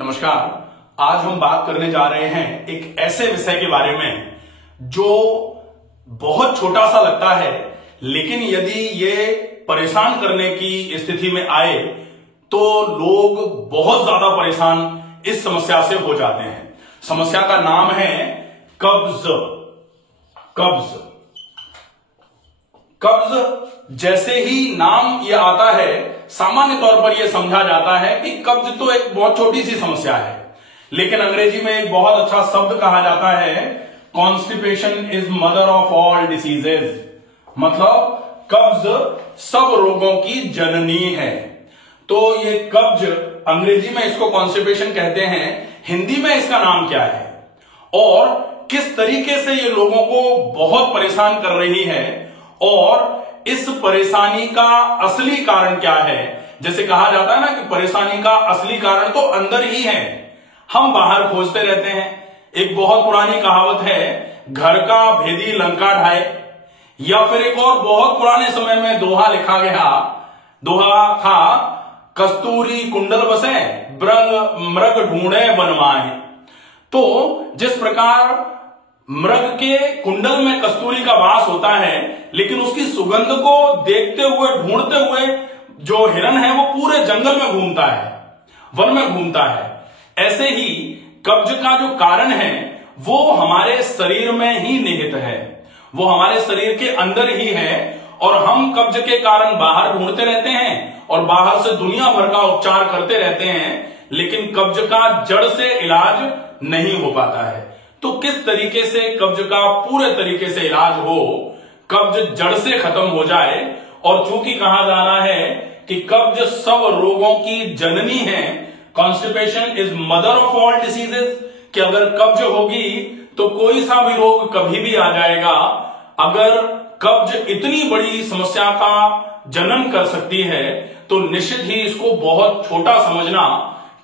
नमस्कार। आज हम बात करने जा रहे हैं एक ऐसे विषय के बारे में जो बहुत छोटा सा लगता है, लेकिन यदि ये परेशान करने की स्थिति में आए तो लोग बहुत ज्यादा परेशान इस समस्या से हो जाते हैं। समस्या का नाम है कब्ज। कब्ज कब्ज जैसे ही नाम ये आता है, सामान्य तौर पर यह समझा जाता है कि कब्ज तो एक बहुत छोटी सी समस्या है, लेकिन अंग्रेजी में एक बहुत अच्छा शब्द कहा जाता है, constipation is mother of all diseases. मतलब कब्ज सब रोगों की जननी है। तो ये कब्ज अंग्रेजी में इसको कॉन्स्टिपेशन कहते हैं, हिंदी में इसका नाम क्या है और किस तरीके से ये लोगों को बहुत परेशान कर रही है और इस परेशानी का असली कारण क्या है। जैसे कहा जाता है ना कि परेशानी का असली कारण तो अंदर ही है, हम बाहर खोजते रहते हैं। एक बहुत पुरानी कहावत है, घर का भेदी लंका ढाए। या फिर एक और बहुत पुराने समय में दोहा लिखा गया, दोहा था, कस्तूरी कुंडल बसे मृग ढूंढे बनवाए। तो जिस प्रकार मृग के कुंडल में कस्तूरी का वास होता है, लेकिन उसकी सुगंध को देखते हुए ढूंढते हुए जो हिरन है वो पूरे जंगल में घूमता है, वन में घूमता है। ऐसे ही कब्ज का जो कारण है वो हमारे शरीर में ही निहित है, वो हमारे शरीर के अंदर ही है और हम कब्ज के कारण बाहर ढूंढते रहते हैं और बाहर से दुनिया भर का उपचार करते रहते हैं, लेकिन कब्ज का जड़ से इलाज नहीं हो पाता है। तो किस तरीके से कब्ज का पूरे तरीके से इलाज हो, कब्ज जड़ से खत्म हो जाए। और चूंकि कहा जा रहा है कि कब्ज सब रोगों की जननी है, constipation is mother of all diseases, कि अगर कब्ज होगी तो कोई सा भी रोग कभी भी आ जाएगा। अगर कब्ज इतनी बड़ी समस्या का जनन कर सकती है तो निश्चित ही इसको बहुत छोटा समझना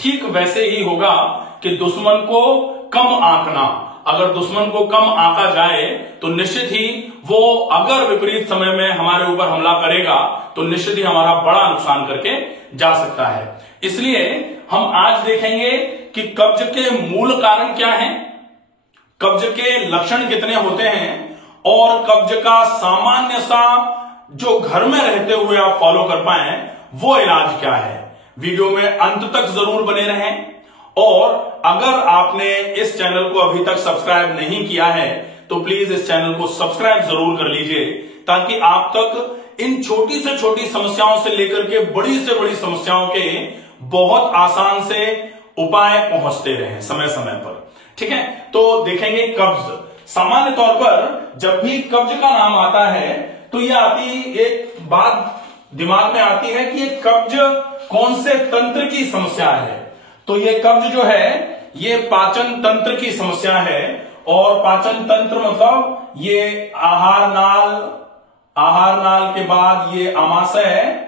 ठीक वैसे ही होगा कि दुश्मन को कम आंकना। अगर दुश्मन को कम आंका जाए तो निश्चित ही वो अगर विपरीत समय में हमारे ऊपर हमला करेगा तो निश्चित ही हमारा बड़ा नुकसान करके जा सकता है। इसलिए हम आज देखेंगे कि कब्ज के मूल कारण क्या हैं, कब्ज के लक्षण कितने होते हैं और कब्ज का सामान्य सा जो घर में रहते हुए आप फॉलो कर पाए वो इलाज क्या है। वीडियो में अंत तक जरूर बने रहें और अगर आपने इस चैनल को अभी तक सब्सक्राइब नहीं किया है तो प्लीज इस चैनल को सब्सक्राइब जरूर कर लीजिए, ताकि आप तक इन छोटी से छोटी समस्याओं से लेकर के बड़ी से बड़ी समस्याओं के बहुत आसान से उपाय पहुंचते रहें समय समय पर। ठीक है, तो देखेंगे कब्ज। सामान्य तौर पर जब भी कब्ज का नाम आता है तो यह आती एक बात दिमाग में आती है कि ये कब्ज कौन से तंत्र की समस्या है। तो ये कब्ज जो है ये पाचन तंत्र की समस्या है और पाचन तंत्र मतलब ये आहार नाल के बाद ये आमाशय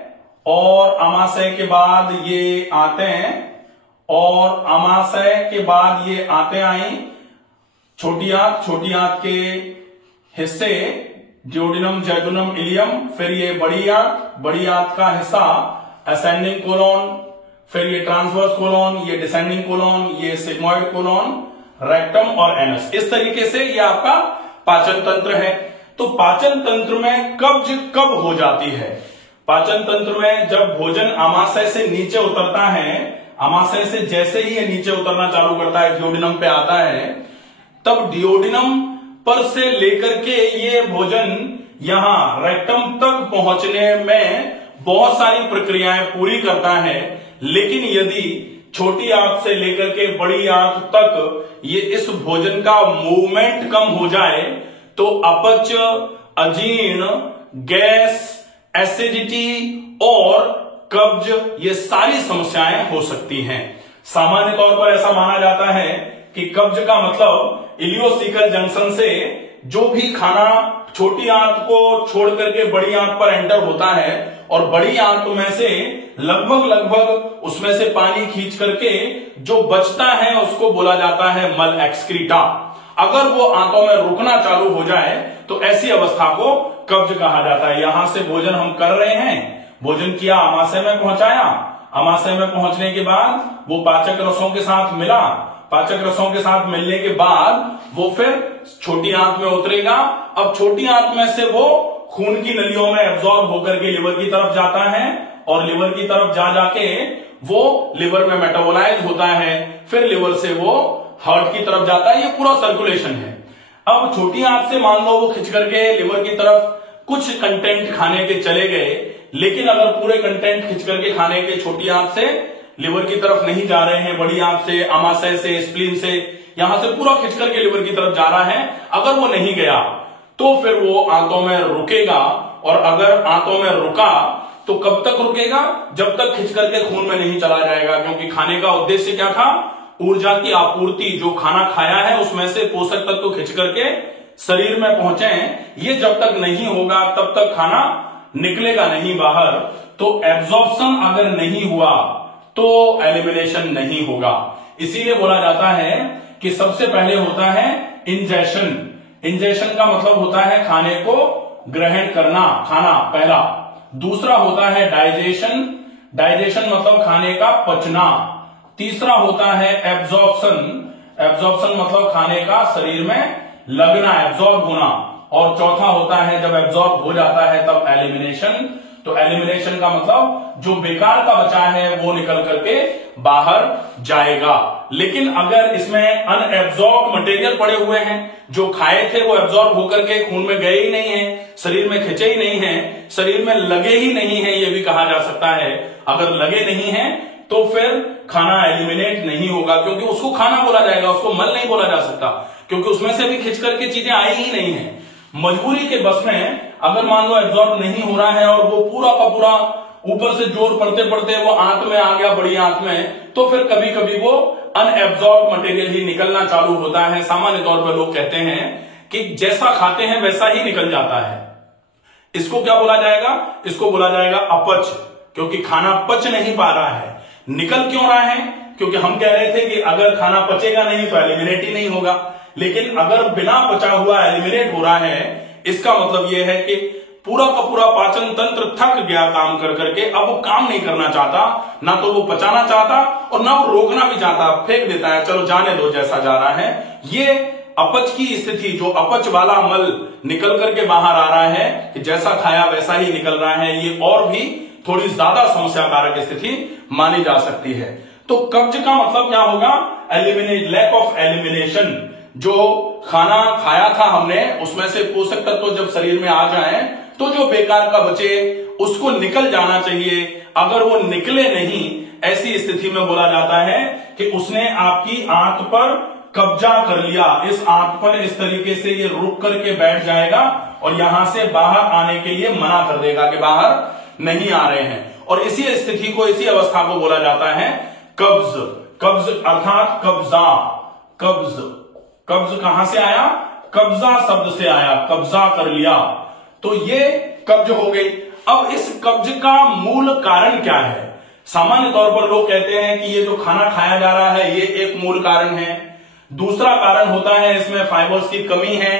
और आमाशय के बाद ये आंतें और आमाशय के बाद ये आंतें आई, छोटी आंत के हिस्से ड्यूोडेनम, जैडुनम, इलियम, फिर ये बड़ी आंत का हिस्सा असेंडिंग कोलोन, फिर ये ट्रांसवर्स कोलोन, ये डिसेंडिंग कोलोन, ये सिग्मोइड कोलोन, रेक्टम और एनस। इस तरीके से ये आपका पाचन तंत्र है। तो पाचन तंत्र में कब्ज कब हो जाती है? पाचन तंत्र में जब भोजन आमाशय से नीचे उतरता है, आमाशय से जैसे ही ये नीचे उतरना चालू करता है, ड्यूोडेनम पे आता है, तब ड्यूोडेनम पर से लेकर के ये भोजन यहां रेक्टम तक पहुंचने में बहुत सारी प्रक्रियाएं पूरी करता है। लेकिन यदि छोटी आंत से लेकर के बड़ी आंत तक ये इस भोजन का मूवमेंट कम हो जाए तो अपच, अजीर्ण, गैस, एसिडिटी और कब्ज ये सारी समस्याएं हो सकती हैं। सामान्य तौर पर ऐसा माना जाता है कि कब्ज का मतलब इलियोसिकल जंक्शन से जो भी खाना छोटी आंत को छोड़ करके बड़ी आंत पर एंटर होता है और बड़ी आंत में से लगभग उसमें से पानी खींच करके जो बचता है उसको बोला जाता है मल एक्सक्रीटा। अगर वो आंतों में रुकना चालू हो जाए तो ऐसी अवस्था को कब्ज कहा जाता है। यहां से भोजन हम कर रहे हैं, भोजन किया, आमाशय में पहुंचाया अमाशय में पहुंचने के बाद वो पाचक रसों के साथ मिला, पाचक रसों के साथ मिलने के बाद वो फिर छोटी आंत में उतरेगा। अब छोटी आंत में से वो खून की नलियों में एब्जॉर्ब होकर के लिवर की तरफ जाता है और लिवर की तरफ जा जाके वो लिवर में मेटाबोलाइज होता है, फिर लिवर से वो हार्ट की तरफ जाता है। ये पूरा सर्कुलेशन है। अब छोटी आंत से मान लो वो खिंच करके लिवर की तरफ कुछ कंटेंट खाने के चले गए, लेकिन अगर पूरे कंटेंट खिंच करके खाने के छोटी आंत से लिवर की तरफ नहीं जा रहे हैं, बड़ी आंत से, अमाशय से, स्प्लीन से, यहां से पूरा खिंच करके लिवर की तरफ जा रहा है, अगर वो नहीं गया तो फिर वो आंतों में रुकेगा। और अगर आंतों में रुका तो कब तक रुकेगा? जब तक खिंच करके खून में नहीं चला जाएगा, क्योंकि खाने का उद्देश्य क्या था? ऊर्जा की आपूर्ति। जो खाना खाया है उसमें से पोषक तत्व तो खिंच करके शरीर में पहुंचे, ये जब तक नहीं होगा तब तक खाना निकलेगा नहीं बाहर। तो एब्जॉर्प्शन अगर नहीं हुआ तो एलिमिनेशन नहीं होगा। इसीलिए बोला जाता है कि सबसे पहले होता है इंजेशन। इंजेशन का मतलब होता है खाने को ग्रहण करना, खाना पहला। दूसरा होता है डाइजेशन। डाइजेशन मतलब खाने का पचना। तीसरा होता है एब्जॉर्प्शन। एब्जॉर्प्शन मतलब खाने का शरीर में लगना, एब्जॉर्ब होना। और चौथा होता है जब एब्जॉर्ब हो जाता है तब एलिमिनेशन। तो एलिमिनेशन का मतलब जो बेकार का बचा है वो निकल करके बाहर जाएगा। लेकिन अगर इसमें अनएब्जॉर्ब मटेरियल पड़े हुए हैं, जो खाए थे वो एब्जॉर्ब होकर के खून में गए ही नहीं है, शरीर में खिंचे ही नहीं है, शरीर में लगे ही नहीं है, ये भी कहा जा सकता है। अगर लगे नहीं है तो फिर खाना एलिमिनेट नहीं होगा, क्योंकि उसको खाना बोला जाएगा, उसको मल नहीं बोला जा सकता, क्योंकि उसमें से भी खिंच करके चीजें आई ही नहीं है। मजबूरी के बस में अगर मान लो एब्जॉर्ब नहीं हो रहा है और वो पूरा का पूरा ऊपर से जोर पड़ते पड़ते वो आंत में आ गया, बड़ी आंत में, तो फिर कभी कभी वो अनएब्जॉर्ब मटेरियल ही निकलना चालू होता है। सामान्य तौर पर लोग कहते हैं कि जैसा खाते हैं वैसा ही निकल जाता है। इसको क्या बोला जाएगा? इसको बोला जाएगा अपच, क्योंकि खाना पच नहीं पा रहा है। निकल क्यों रहा है? क्योंकि हम कह रहे थे कि अगर खाना पचेगा नहीं तो एलिमिनेट ही नहीं होगा, लेकिन अगर बिना पचा हुआ एलिमिनेट हो रहा है, इसका मतलब यह है कि पूरा का पूरा पाचन तंत्र थक गया काम कर करके, अब वो काम नहीं करना चाहता, ना तो वो पचाना चाहता और ना वो रोकना भी चाहता, फेंक देता है, चलो जाने दो जैसा जा रहा है। ये अपच की स्थिति, जो अपच वाला मल निकल करके बाहर आ रहा है कि जैसा खाया वैसा ही निकल रहा है, ये और भी थोड़ी ज्यादा समस्याकारक स्थिति मानी जा सकती है। तो कब्ज का मतलब क्या होगा? Eliminate, lack of elimination. जो खाना खाया था हमने उसमें से पोषक तत्व जब शरीर में आ जाए तो जो बेकार का बचे उसको निकल जाना चाहिए। अगर वो निकले नहीं, ऐसी स्थिति में बोला जाता है कि उसने आपकी आंत पर कब्जा कर लिया। इस आंत पर इस तरीके से ये रुक करके बैठ जाएगा और यहां से बाहर आने के लिए मना कर देगा कि बाहर नहीं आ रहे हैं। और इसी स्थिति को, इसी अवस्था को बोला जाता है कब्ज। कब्ज अर्थात कब्जा। कब्ज, कब्ज कहां से आया? कब्जा शब्द से आया, कब्जा कर लिया, तो ये कब्ज हो गई। अब इस कब्ज का मूल कारण क्या है? सामान्य तौर पर लोग कहते हैं कि ये जो खाना खाया जा रहा है ये एक मूल कारण है। दूसरा कारण होता है इसमें फाइबर्स की कमी है,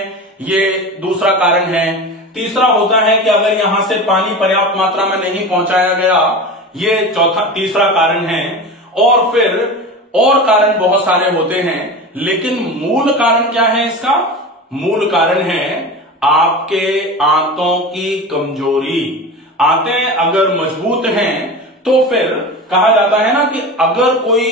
ये दूसरा कारण है। तीसरा होता है कि अगर यहां से पानी पर्याप्त मात्रा में नहीं पहुंचाया गया, ये तीसरा कारण है। और फिर और कारण बहुत सारे होते हैं, लेकिन मूल कारण क्या है इसका? मूल कारण है आपके आंतों की कमजोरी। आंतें अगर मजबूत हैं तो फिर कहा जाता है ना कि अगर कोई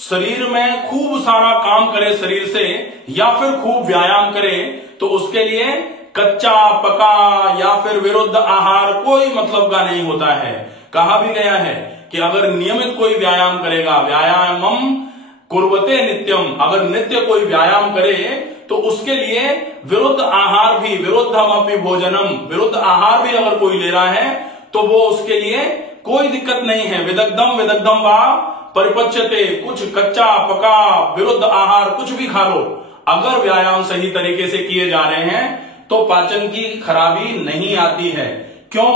शरीर में खूब सारा काम करे शरीर से, या फिर खूब व्यायाम करे, तो उसके लिए कच्चा पका या फिर विरुद्ध आहार कोई मतलब का नहीं होता है। कहा भी गया है कि अगर नियमित कोई व्यायाम करेगा, व्यायामम कुर्वते नित्यम, अगर नित्य कोई व्यायाम करे तो उसके लिए विरुद्ध आहार भी, विरुद्धमपि भोजनम, विरुद्ध आहार भी अगर कोई ले रहा है तो वो उसके लिए कोई दिक्कत नहीं है। विदग्धम वा परिपच्यते, कुछ कच्चा पका विरुद्ध आहार कुछ भी खा लो, अगर व्यायाम सही तरीके से किए जा रहे हैं तो पाचन की खराबी नहीं आती है। क्यों?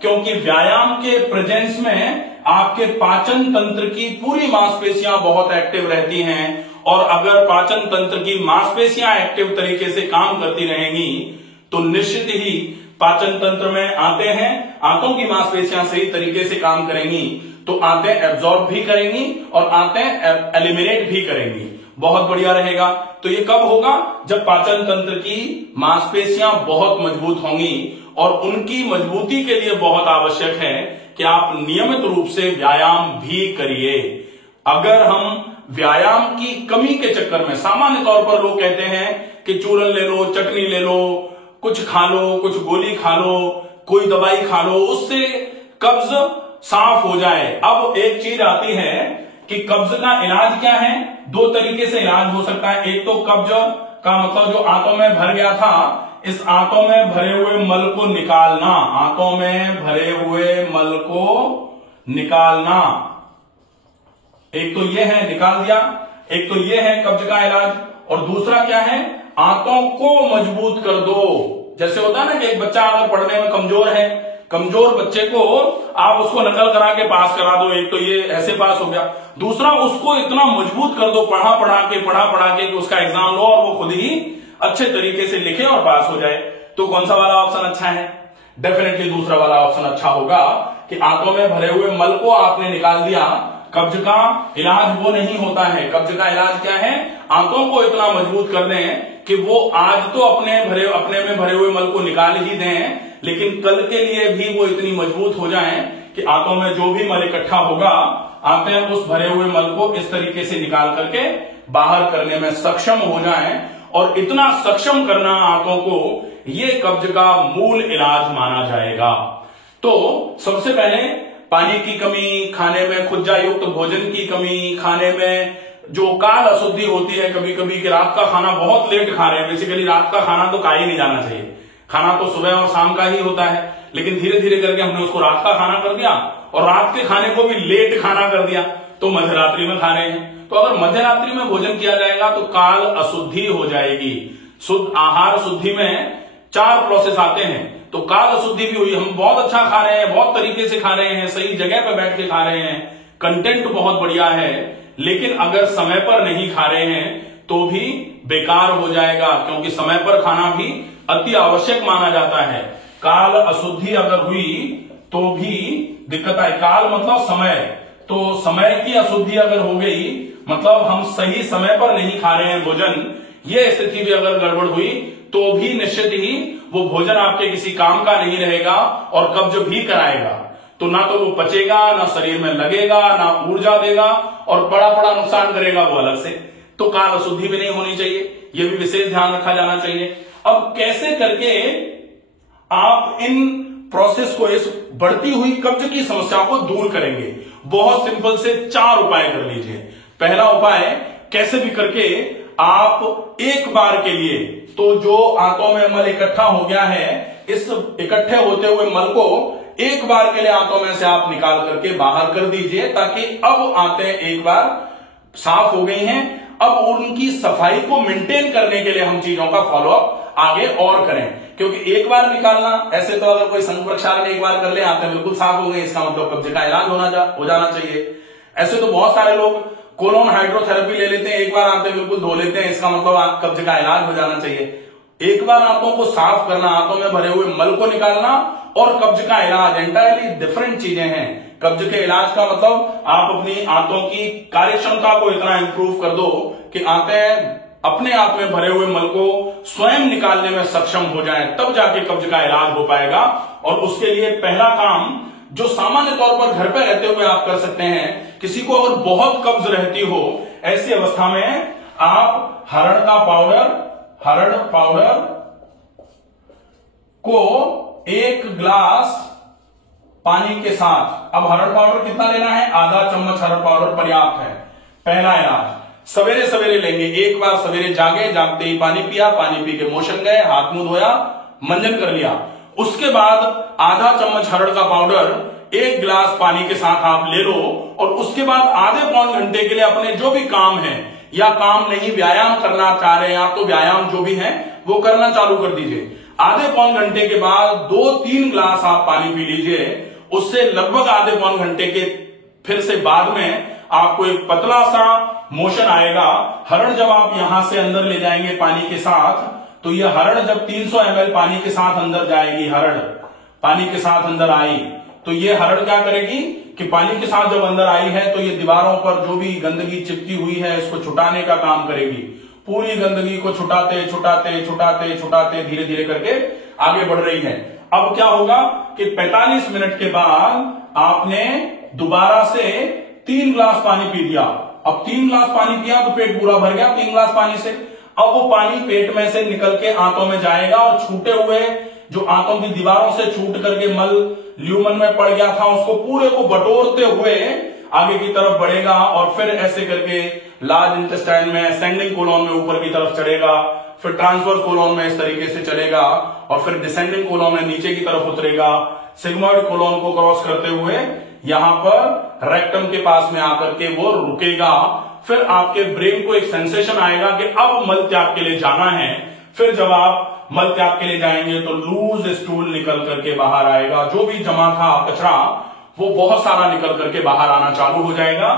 क्योंकि व्यायाम के प्रेजेंस में आपके पाचन तंत्र की पूरी मांसपेशियां बहुत एक्टिव रहती हैं, और अगर पाचन तंत्र की मांसपेशियां एक्टिव तरीके से काम करती रहेंगी तो निश्चित ही पाचन तंत्र में आते हैं, आंतों की मांसपेशियां सही तरीके से काम करेंगी तो आंतें एब्जॉर्ब भी करेंगी और आंतें एलिमिनेट भी करेंगी। बहुत बढ़िया रहेगा। तो ये कब होगा? जब पाचन तंत्र की मांसपेशियां बहुत मजबूत होंगी, और उनकी मजबूती के लिए बहुत आवश्यक है कि आप नियमित रूप से व्यायाम भी करिए। अगर हम व्यायाम की कमी के चक्कर में, सामान्य तौर पर लोग कहते हैं कि चूरन ले लो, चटनी ले लो, कुछ खा लो, कुछ गोली खा लो, कोई दवाई खा लो, उससे कब्ज साफ हो जाए। अब एक चीज आती है कि कब्ज का इलाज क्या है। दो तरीके से इलाज हो सकता है। एक तो कब्ज का मतलब जो आंतों में भर गया था, इस आंतों में भरे हुए मल को निकालना, आंतों में भरे हुए मल को निकालना। एक तो ये है, निकाल दिया। एक तो ये है कब्ज का इलाज, और दूसरा क्या है? आंतों को मजबूत कर दो। जैसे होता है ना कि एक बच्चा अगर पढ़ने में कमजोर है, कमजोर बच्चे को आप उसको नकल करा के पास करा दो, एक तो ये ऐसे पास हो गया, दूसरा उसको इतना मजबूत कर दो पढ़ा पढ़ा के कि उसका एग्जाम लो और वो खुद ही अच्छे तरीके से लिखे और पास हो जाए। तो कौन सा वाला ऑप्शन अच्छा है? डेफिनेटली दूसरा वाला ऑप्शन अच्छा होगा कि आंतों में भरे हुए मल को आपने निकाल दिया। कब्ज का इलाज वो नहीं होता है। कब्ज का इलाज क्या है? आंतों को इतना मजबूत कर दें कि वो आज तो अपने में भरे हुए मल को निकाल ही दें, लेकिन कल के लिए भी वो इतनी मजबूत हो जाएं कि आंतों में जो भी मल इकट्ठा होगा, आंतें उस भरे हुए मल को इस तरीके से निकाल करके बाहर करने में सक्षम हो जाएं। और इतना सक्षम करना आंतों को, ये कब्ज का मूल इलाज माना जाएगा। तो सबसे पहले पानी की कमी, खाने में खुज्जा युक्त भोजन की कमी, खाने में जो काल अशुद्धि होती है कभी कभी कि रात का खाना बहुत लेट खा रहे हैं। बेसिकली रात का खाना तो खा ही नहीं जाना चाहिए। खाना तो सुबह और शाम का ही होता है, लेकिन धीरे धीरे करके हमने उसको रात का खाना कर दिया और रात के खाने को भी लेट खाना कर दिया, तो मध्यरात्रि में खा रहे हैं। तो अगर मध्यरात्रि में भोजन किया जाएगा तो काल अशुद्धि हो जाएगी। शुद्ध आहार शुद्धि में 4 प्रोसेस आते हैं, तो काल अशुद्धि भी हुई। हम बहुत अच्छा खा रहे हैं, बहुत तरीके से खा रहे हैं, सही जगह पर बैठ के खा रहे हैं, कंटेंट बहुत बढ़िया है, लेकिन अगर समय पर नहीं खा रहे हैं तो भी बेकार हो जाएगा, क्योंकि समय पर खाना भी अति आवश्यक माना जाता है। काल अशुद्धि अगर हुई तो भी दिक्कत आई। काल मतलब समय, तो समय की अशुद्धि अगर हो गई मतलब हम सही समय पर नहीं खा रहे हैं भोजन, ये स्थिति भी अगर गड़बड़ हुई तो भी निश्चित ही वो भोजन आपके किसी काम का नहीं रहेगा और कब्ज भी कराएगा। तो ना तो वो पचेगा, ना शरीर में लगेगा, ना ऊर्जा देगा, और बड़ा नुकसान करेगा वो अलग से। तो काल अशुद्धि भी नहीं होनी चाहिए, ये भी विशेष ध्यान रखा जाना चाहिए। अब कैसे करके आप इन प्रोसेस को, इस बढ़ती हुई कब्ज की समस्या को दूर करेंगे? बहुत सिंपल से 4 उपाय कर लीजिए। पहला उपाय, कैसे भी करके आप एक बार के लिए तो जो आंतों में मल इकट्ठा हो गया है, इस इकट्ठे होते हुए मल को एक बार के लिए आंतों में से आप निकाल करके बाहर कर दीजिए, ताकि अब आंतें एक बार साफ हो गई हैं। अब उनकी सफाई को मेंटेन करने के लिए हम चीजों का फॉलोअप आगे और करें, क्योंकि एक बार निकालना, ऐसे तो अगर कोई संघ प्रक्षालन एक बार कर ले, आंतें बिल्कुल साफ हो गई, इसका मतलब कब्ज का इलाज हो जाना चाहिए। ऐसे तो बहुत सारे लोग कोलोन हाइड्रोथेरेपी ले लेते हैं, एक बार आंतें बिल्कुल धो लेते हैं, इसका मतलब कब्ज का इलाज हो जाना चाहिए। एक बार आंतों को साफ करना, आंतों में भरे हुए मल को निकालना और कब्ज का इलाज एंटायरली डिफरेंट चीजें हैं। कब्ज के इलाज का मतलब आप अपनी आंतों की कार्यक्षमता को इतना इंप्रूव कर दो कि आंतें अपने आप में भरे हुए मल को स्वयं निकालने में सक्षम हो जाएं, तब जाके कब्ज का इलाज हो पाएगा। और उसके लिए पहला काम, जो सामान्य तौर पर घर पे रहते हुए आप कर सकते हैं, किसी को अगर बहुत कब्ज रहती हो, ऐसी अवस्था में आप हरड़ पाउडर को 1 गिलास पानी के साथ, अब हरड़ पाउडर कितना लेना है? आधा चम्मच हरड़ पाउडर पर्याप्त है। पहला इलाज सवेरे सवेरे लेंगे। एक बार सवेरे जागे, जागते ही पानी पिया, पानी पी के मोशन गए, हाथ मुंह धोया, मंजन कर लिया, उसके बाद आधा चम्मच हरड़ का पाउडर 1 गिलास पानी के साथ आप ले लो, और उसके बाद आधे पौन घंटे के लिए अपने जो भी काम है, या काम नहीं व्यायाम करना चाह रहे हैं आप, तो व्यायाम जो भी है वो करना चालू कर दीजिए। आधे पौन घंटे के बाद 2-3 गिलास आप पानी पी लीजिए। उससे लगभग आधे पौन घंटे के फिर से बाद में आपको एक पतला सा मोशन आएगा। हरड़ जब आप यहां से अंदर ले जाएंगे पानी के साथ, तो यह हरड़ जब 300 ml पानी के साथ अंदर जाएगी, हरड़ पानी के साथ अंदर आई, तो ये हरड़ क्या करेगी कि पानी के साथ जब अंदर आई है तो ये दीवारों पर जो भी गंदगी चिपकी हुई है इसको छुटाने का काम करेगी। पूरी गंदगी को छुटाते छुटाते छुटाते छुटाते धीरे धीरे करके आगे बढ़ रही है। अब क्या होगा कि 45 मिनट के बाद आपने दोबारा से 3 गिलास पानी पी लिया। अब 3 गिलास पानी पिया तो पेट पूरा भर गया 3 गिलास पानी से। अब वो पानी पेट में से निकल के आंतों में जाएगा और छूटे हुए जो आंतों की दीवारों से छूट करके मल ल्यूमन में पड़ गया था उसको पूरे को बटोरते हुए आगे की तरफ बढ़ेगा और फिर ऐसे करके लार्ज इंटेस्टाइन में, असेंडिंग कोलोन में ऊपर की तरफ चढ़ेगा, फिर ट्रांसवर्स कोलोन में इस तरीके से चलेगा और फिर डिसेंडिंग कोलोन में नीचे की तरफ उतरेगा। सिग्मॉइड कोलोन को क्रॉस करते हुए यहां पर रेक्टम के पास में आकर के वो रुकेगा। फिर आपके ब्रेन को एक सेंसेशन आएगा कि अब मल त्याग के लिए जाना है। फिर जब आप मल त्याग के लिए जाएंगे तो लूज स्टूल निकल करके बाहर आएगा। जो भी जमा था कचरा वो बहुत सारा निकल करके बाहर आना चालू हो जाएगा।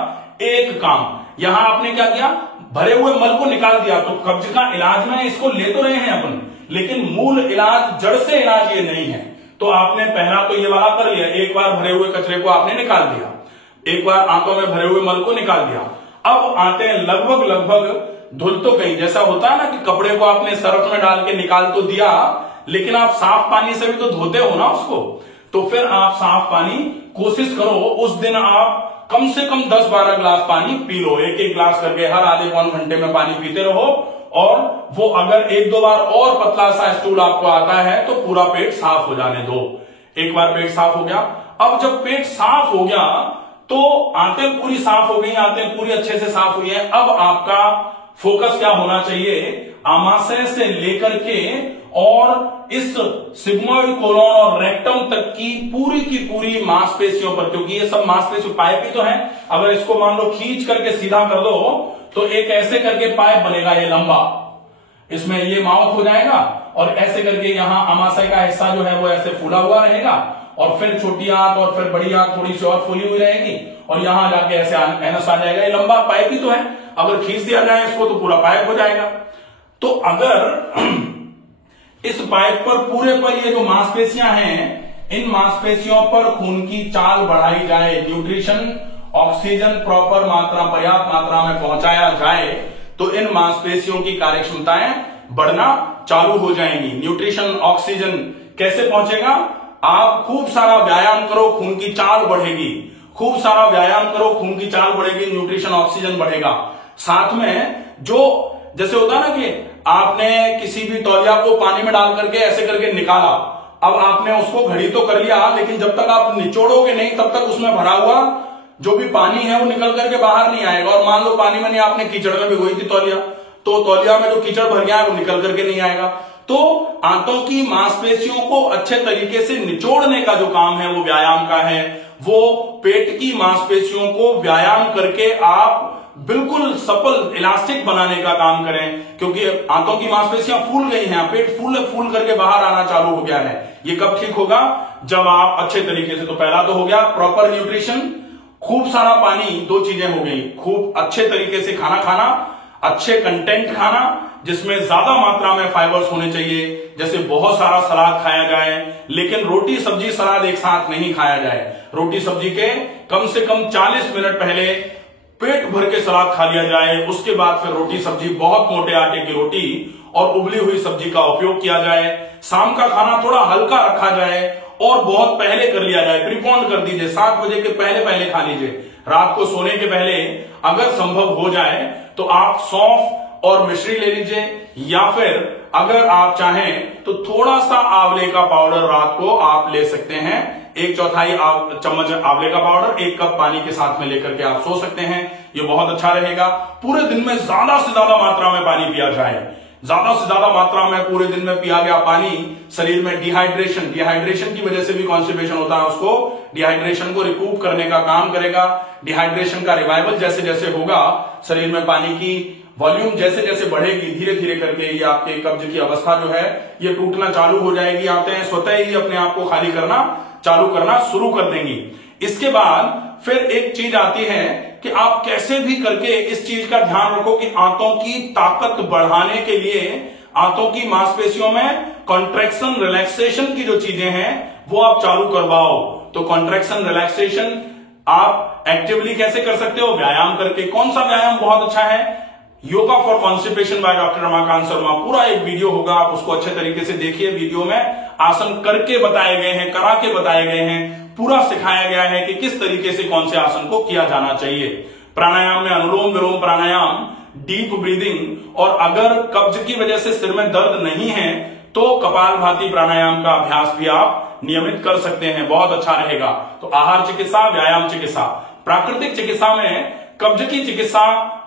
एक काम यहां आपने क्या किया, भरे हुए मल को निकाल दिया। तो कब्ज का इलाज में इसको ले तो रहे हैं अपन, लेकिन मूल इलाज, जड़ से इलाज ये नहीं है। तो आपने पहला तो ये वाला कर लिया, एक बार भरे हुए कचरे को आपने निकाल दिया, एक बार आंतों में भरे हुए मल को निकाल दिया। अब आंतें लगभग धुल तो गई। जैसा होता है ना कि कपड़े को आपने सर्फ में डाल के निकाल तो दिया, लेकिन आप साफ पानी से भी तो धोते हो ना उसको। तो फिर आप साफ पानी कोशिश करो उस दिन आप कम से कम 10-12 गिलास पानी पी लो। एक एक गिलास करके हर आधे पौन घंटे में पानी पीते रहो। और वो अगर 1-2 बार और पतला सा स्टूल आपको आता है तो पूरा पेट साफ हो जाने दो। एक बार पेट साफ हो गया। अब जब पेट साफ हो गया तो आंतें पूरी साफ हो गई, आंतें पूरी अच्छे से साफ हुई है। अब आपका फोकस क्या होना चाहिए, आमाशय से लेकर के और इस सिग्मॉइड कोलोन और रेक्टम तक की पूरी मांसपेशियों पर, क्योंकि ये सब मांसपेशियों पाइप ही तो है। अगर इसको मान लो खींच करके सीधा कर दो तो एक ऐसे करके पाइप बनेगा ये लंबा, इसमें ये माउथ हो जाएगा और ऐसे करके यहां आमाशय का हिस्सा जो है वो ऐसे फूला हुआ रहेगा और फिर छोटी आंत और फिर बड़ी आंत थोड़ी सी और फूली हुई रहेगी और यहां जाके ऐसे एनस आ जाएगा। ये लंबा पाइप ही तो है, अगर खींच दिया जाए इसको तो पूरा पाइप हो जाएगा। तो अगर इस पाइप पर पूरे पर ये जो मांसपेशियां हैं, इन मांसपेशियों पर खून की चाल बढ़ाई जाए, न्यूट्रिशन ऑक्सीजन प्रॉपर मात्रा, पर्याप्त मात्रा में पहुंचाया जाए तो इन मांसपेशियों की कार्यक्षमताएं बढ़ना चालू हो जाएंगी। न्यूट्रिशन ऑक्सीजन कैसे पहुंचेगा, आप खूब सारा व्यायाम करो, खून की चाल बढ़ेगी। खूब सारा व्यायाम करो, खून की चाल बढ़ेगी, न्यूट्रिशन ऑक्सीजन बढ़ेगा। साथ में जो जैसे होता है ना कि आपने किसी भी तौलिया को पानी में डाल करके ऐसे करके निकाला, अब आपने उसको घड़ी तो कर लिया, लेकिन जब तक आप निचोड़ोगे नहीं तब तक उसमें भरा हुआ जो भी पानी है वो निकल करके बाहर नहीं आएगा। और मान लो पानी में नहीं, आपने कीचड़ में भिगोई थी तौलिया, तो तौलिया में जो कीचड़ भर गया है वो निकल करके नहीं आएगा। तो आंतों की मांसपेशियों को अच्छे तरीके से निचोड़ने का जो काम है वो व्यायाम का है। वो पेट की मांसपेशियों को व्यायाम करके आप बिल्कुल सफल इलास्टिक बनाने का काम करें, क्योंकि आंतों की मांसपेशियां फूल गई हैं, पेट फूल करके बाहर आना चालू हो गया है। ये कब ठीक होगा, जब आप अच्छे तरीके से, तो पहला तो हो गया प्रॉपर न्यूट्रिशन, खूब सारा पानी, 2 चीजें हो गई, खूब अच्छे तरीके से खाना खाना, अच्छे कंटेंट खाना जिसमें ज्यादा मात्रा में फाइबर्स होने चाहिए। जैसे बहुत सारा सलाद खाया जाए, लेकिन रोटी सब्जी सलाद एक साथ नहीं खाया जाए। रोटी सब्जी के कम से कम 40 मिनट पहले पेट भर के सलाद खा लिया जाए, उसके बाद फिर रोटी सब्जी, बहुत मोटे आटे की रोटी और उबली हुई सब्जी का उपयोग किया जाए। शाम का खाना थोड़ा हल्का रखा जाए और बहुत पहले कर लिया जाए, प्रीपोन कर दीजिए, 7 बजे के पहले खा लीजिए। रात को सोने के पहले अगर संभव हो जाए तो आप सौंफ और मिश्री ले लीजिए, या फिर अगर आप चाहें तो थोड़ा सा आंवले का पाउडर रात को आप ले सकते हैं। 1/4 चम्मच आंवले का पाउडर 1 कप पानी के साथ में लेकर के आप सो सकते हैं। ये बहुत अच्छा रहेगा। पूरे दिन में ज्यादा से ज्यादा मात्रा में पानी पिया जाए। ज्यादा से ज्यादा मात्रा में पूरे दिन में पिया गया पानी शरीर में डिहाइड्रेशन की वजह से भी कॉन्स्टिपेशन होता है, उसको डिहाइड्रेशन को रिकूप करने का काम करेगा। डिहाइड्रेशन का रिवाइवल जैसे जैसे होगा, शरीर में पानी की वॉल्यूम जैसे जैसे बढ़ेगी, धीरे धीरे करके ये आपके कब्ज की अवस्था जो है ये टूटना चालू हो जाएगी। आते स्वतः ही अपने आप को खाली करना शुरू कर देंगी। इसके बाद फिर एक चीज आती है कि आप कैसे भी करके इस चीज का ध्यान रखो कि आंतों की ताकत बढ़ाने के लिए आंतों की मांसपेशियों में कॉन्ट्रैक्शन रिलैक्सेशन की जो चीजें हैं वो आप चालू करवाओ। तो कॉन्ट्रैक्शन रिलैक्सेशन आप एक्टिवली कैसे कर सकते हो? व्यायाम करके। कौन सा व्यायाम बहुत अच्छा है? Yoga for constipation by doctor Ramakant Sharma, पूरा एक वीडियो होगा, आप उसको अच्छे तरीके से देखिए। वीडियो में आसन करके बताए गए हैं, करा के बताए गए हैं, पूरा सिखाया गया है कि किस तरीके से कौन से आसन को किया जाना चाहिए। प्राणायाम में अनुलोम विलोम प्राणायाम, डीप ब्रीदिंग, और अगर कब्ज की वजह से सिर में दर्द नहीं है तो कपालभाति प्राणायाम का अभ्यास भी आप नियमित कर सकते हैं, बहुत अच्छा रहेगा। तो आहार चिकित्सा, व्यायाम चिकित्सा। प्राकृतिक चिकित्सा में कब्ज की चिकित्सा,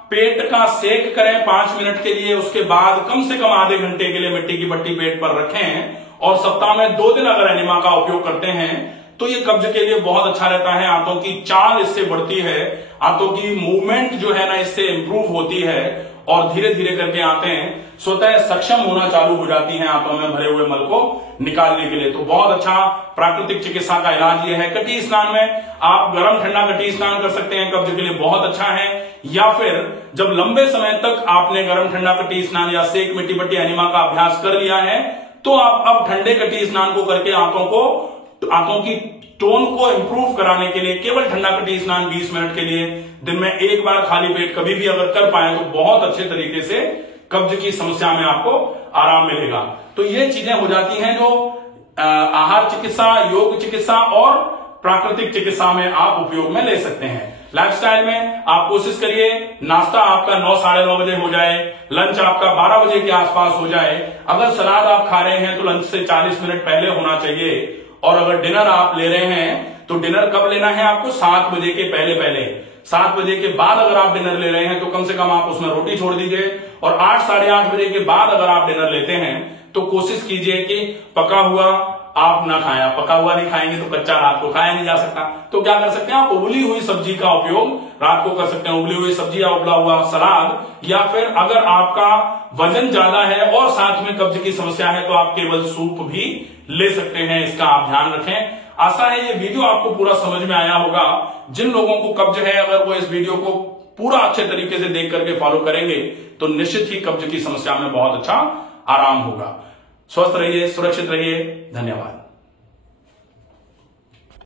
पेट का सेक करें 5 मिनट के लिए, उसके बाद कम से कम आधे घंटे के लिए मिट्टी की पट्टी पेट पर रखें और सप्ताह में 2 दिन अगर एनिमा का उपयोग करते हैं तो ये कब्ज के लिए बहुत अच्छा रहता है। आंतों की चाल इससे बढ़ती है, आंतों की मूवमेंट जो है ना इससे इंप्रूव होती है और धीरे धीरे करके आंतें स्वतः सक्षम होना चालू हो जाती हैं आंतों में भरे हुए मल को निकालने के लिए। तो बहुत अच्छा प्राकृतिक चिकित्सा का इलाज ये है। कटी स्नान में आप गर्म ठंडा कटी स्नान कर सकते हैं, कब्ज के लिए बहुत अच्छा है। या फिर जब लंबे समय तक आपने गर्म ठंडा कटी स्नान या सेक मिट्टी पट्टी एनिमा का अभ्यास कर लिया है तो आप अब ठंडे कटी स्नान को करके आंतों की टोन को इंप्रूव कराने के लिए केवल ठंडा कटी स्नान 20 मिनट के लिए दिन में एक बार खाली पेट कभी भी अगर कर पाए तो बहुत अच्छे तरीके से कब्ज की समस्या में आपको आराम मिलेगा। तो ये चीजें हो जाती हैं जो आहार चिकित्सा, योग चिकित्सा और प्राकृतिक चिकित्सा में आप उपयोग में ले सकते हैं। लाइफस्टाइल में आप कोशिश करिए नाश्ता आपका 9 साढ़े 9 बजे हो जाए, लंच आपका 12 बजे के आसपास हो जाए। अगर सलाद आप खा रहे हैं तो लंच से 40 मिनट पहले होना चाहिए, और अगर डिनर आप ले रहे हैं तो डिनर कब लेना है आपको? 7 बजे के पहले। 7 बजे के बाद अगर आप डिनर ले रहे हैं तो कम से कम आप उसमें रोटी छोड़ दीजिए, और 8 साढ़े 8 बजे के बाद अगर आप डिनर लेते हैं तो कोशिश कीजिए कि पका हुआ आप ना खाएं। पका हुआ नहीं खाएंगे तो कच्चा रात को खाया नहीं जा सकता। तो क्या कर सकते हैं आप? उबली हुई सब्जी का उपयोग रात को कर सकते हैं, उबली हुई सब्जी या उबला हुआ सलाद। या फिर अगर आपका वजन ज्यादा है और साथ में कब्ज की समस्या है तो आप केवल सूप भी ले सकते हैं। इसका आप ध्यान रखें। आशा है ये वीडियो आपको पूरा समझ में आया होगा। जिन लोगों को कब्ज है अगर वो इस वीडियो को पूरा अच्छे तरीके से देख करके फॉलो करेंगे तो निश्चित ही कब्ज की समस्या में बहुत अच्छा आराम होगा। स्वस्थ रहिए, सुरक्षित रहिए। धन्यवाद।